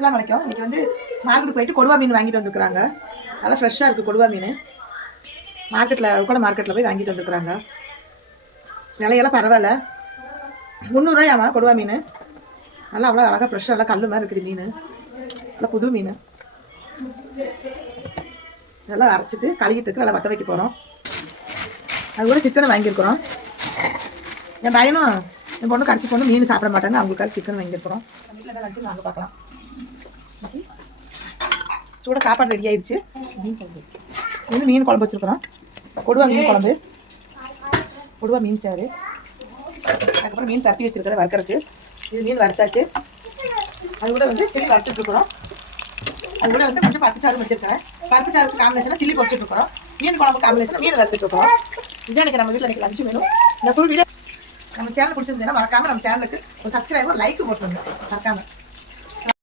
அஸ்ஸலாமு அலைக்கும். இன்றைக்கி வந்து மார்க்கெட்டுக்கு போயிட்டு கொடுவா மீன் வாங்கிட்டு வந்துருக்குறாங்க. நல்லா ஃப்ரெஷ்ஷாக இருக்குது கொடுவா மீன். மார்க்கெட்டில் போய் வாங்கிட்டு வந்துருக்குறாங்க. விலையெல்லாம் பரவாயில்ல. 300 ரூபாயாமா கொடுவா மீன். நல்லா அவ்வளோ அழகாக ஃப்ரெஷ்ஷாக நல்லா கல் மாதிரி இருக்குது மீன். நல்லா புது மீன். இதெல்லாம் அரைச்சிட்டு கழுகிட்டு நல்லா வத்த வைக்க போகிறோம். அது கூட சிக்கனை வாங்கியிருக்கிறோம். என் பையனும் என் பொண்ணு கடைசி பொண்ணு மீன் சாப்பிட மாட்டாங்க. அவங்களுக்காக சிக்கன் வாங்கியிருக்கிறோம். வீட்டில் தான் லஞ்சு வாங்க பார்க்கலாம். சூட சாப்பாடு ரெடி ஆயிடுச்சு. இது மீன் குழம்பு வச்சுருக்குறோம். கொடுவா மீன் குழம்பு, கொடுவா மீன் சேரு. அதுக்கப்புறம் மீன் தட்டி வச்சுருக்கிறேன் வறுக்கறதுக்கு. இது மீன் வறுத்தாச்சு. அது கூட வந்து சில்லி வறுத்துட்ருக்குறோம். அது கூட வந்து கொஞ்சம் பருப்பு சாறு வச்சுருக்கிறேன். பருப்பு சாருக்கு காம்பினேஷனாக சில்லி பொரிச்சுட்ருக்குறோம். மீன் குழம்பு காம்பினேஷனாக மீன் வறுத்துட்ருக்குறோம். இதான் எனக்கு நம்ம வீட்டில் எனக்கு லஞ்சு வேணும். இந்த ஃபுல் வீடியோ நம்ம சேனல் பிடிச்சிருந்தேன்னா மறக்காமல் நம்ம சேனலுக்கு ஒரு சப்ஸ்கிரைபர் லைக் போட்டுருங்க மறக்காமல்.